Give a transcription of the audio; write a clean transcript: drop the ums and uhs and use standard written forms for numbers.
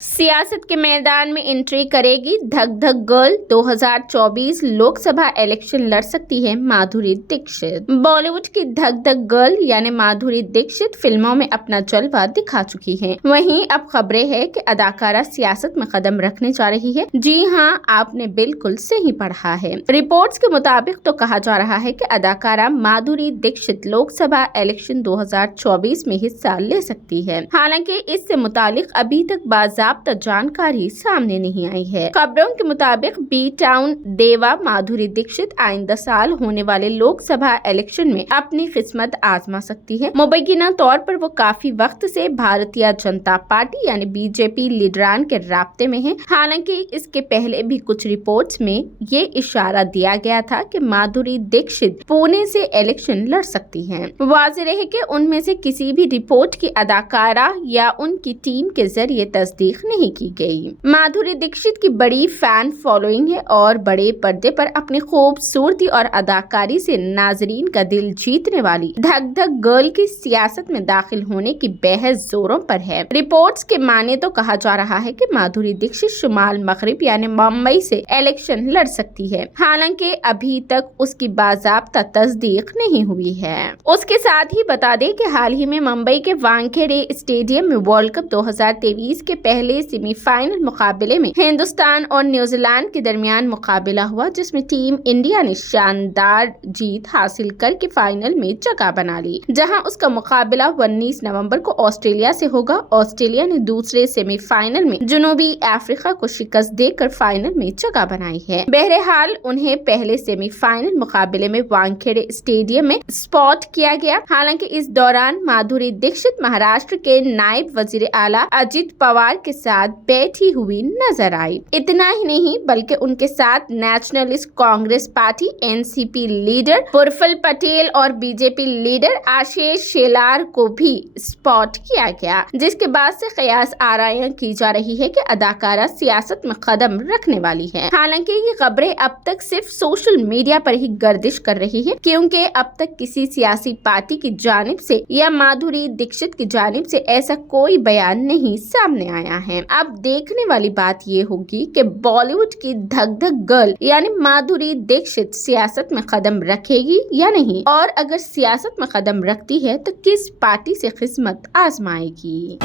सियासत के मैदान में एंट्री करेगी धक धक गर्ल। 2024 लोकसभा इलेक्शन लड़ सकती है माधुरी दीक्षित। बॉलीवुड की धक धक गर्ल यानी माधुरी दीक्षित फिल्मों में अपना जलवा दिखा चुकी हैं। वहीं अब खबरें हैं कि अदाकारा सियासत में कदम रखने जा रही है। जी हां, आपने बिल्कुल सही पढ़ा है। रिपोर्ट्स के मुताबिक तो कहा जा रहा है कि अदाकारा माधुरी दीक्षित लोकसभा इलेक्शन 2024 में हिस्सा ले सकती है। हालांकि इससे मुतालिक अभी तक बाज़ाब्ता जानकारी सामने नहीं आई है। खबरों के मुताबिक बी टाउन देवा माधुरी दीक्षित आइंदा साल होने वाले लोकसभा इलेक्शन में अपनी किस्मत आजमा सकती है। मुबैना तौर पर वो काफी वक्त से भारतीय जनता पार्टी यानी बीजेपी लीडरान के राब्ते में है। हालांकि इसके पहले भी कुछ रिपोर्ट्स में ये इशारा दिया गया था कि माधुरी दीक्षित पुणे से इलेक्शन लड़ सकती हैं। वाज़ेह रहे कि उनमें से किसी भी रिपोर्ट की अदाकारा या उनकी टीम के जरिए तस्दीक नहीं की गई। माधुरी दीक्षित की बड़ी फैन फॉलोइंग है और बड़े पर्दे पर अपनी खूबसूरती और अदाकारी से नाजरीन का दिल जीतने वाली धक धक गर्ल की सियासत में दाखिल होने की बहस जोरों पर है। रिपोर्ट्स के माने तो कहा जा रहा है कि माधुरी दीक्षित शुमाल मगरिब यानी मुंबई से इलेक्शन लड़ सकती है। हालांकि अभी तक उसकी बाज़ाब्ता तस्दीक नहीं हुई है। उसके साथ ही बता दें कि हाल ही में मुंबई के वानखेड़े स्टेडियम में वर्ल्ड कप 2023 के पहले सेमीफाइनल मुकाबले में हिंदुस्तान और न्यूजीलैंड के दरमियान मुकाबला हुआ, जिसमें टीम इंडिया ने शानदार जीत हासिल करके फाइनल में जगह बना ली, जहां उसका मुकाबला 19 नवंबर को ऑस्ट्रेलिया से होगा। ऑस्ट्रेलिया ने दूसरे सेमीफाइनल में जनूबी अफ्रीका को शिकस्त देकर फाइनल में जगह बनाई है। बहरहाल उन्हें पहले सेमीफाइनल मुकाबले में वानखेड़े स्टेडियम में स्पॉट किया गया। हालांकि इस दौरान माधुरी दीक्षित महाराष्ट्र के नायब वजीर आला अजित पवार के साथ बैठी हुई नजर आई। इतना ही नहीं बल्कि उनके साथ नेशनलिस्ट कांग्रेस पार्टी एनसीपी लीडर प्रफुल्ल पटेल और बीजेपी लीडर आशीष शेलार को भी स्पॉट किया गया, जिसके बाद से कयास आराइयां की जा रही है कि अदाकारा सियासत में कदम रखने वाली है। हालांकि ये खबरें अब तक सिर्फ सोशल मीडिया पर ही गर्दिश कर रही है, क्योंकि अब तक किसी सियासी पार्टी की जानिब से या माधुरी दीक्षित की जानिब से ऐसा कोई बयान नहीं सामने आया है। अब देखने वाली बात ये होगी कि बॉलीवुड की धक धक गर्ल यानी माधुरी दीक्षित सियासत में कदम रखेगी या नहीं, और अगर सियासत में कदम रखती है तो किस पार्टी से किस्मत आजमाएगी।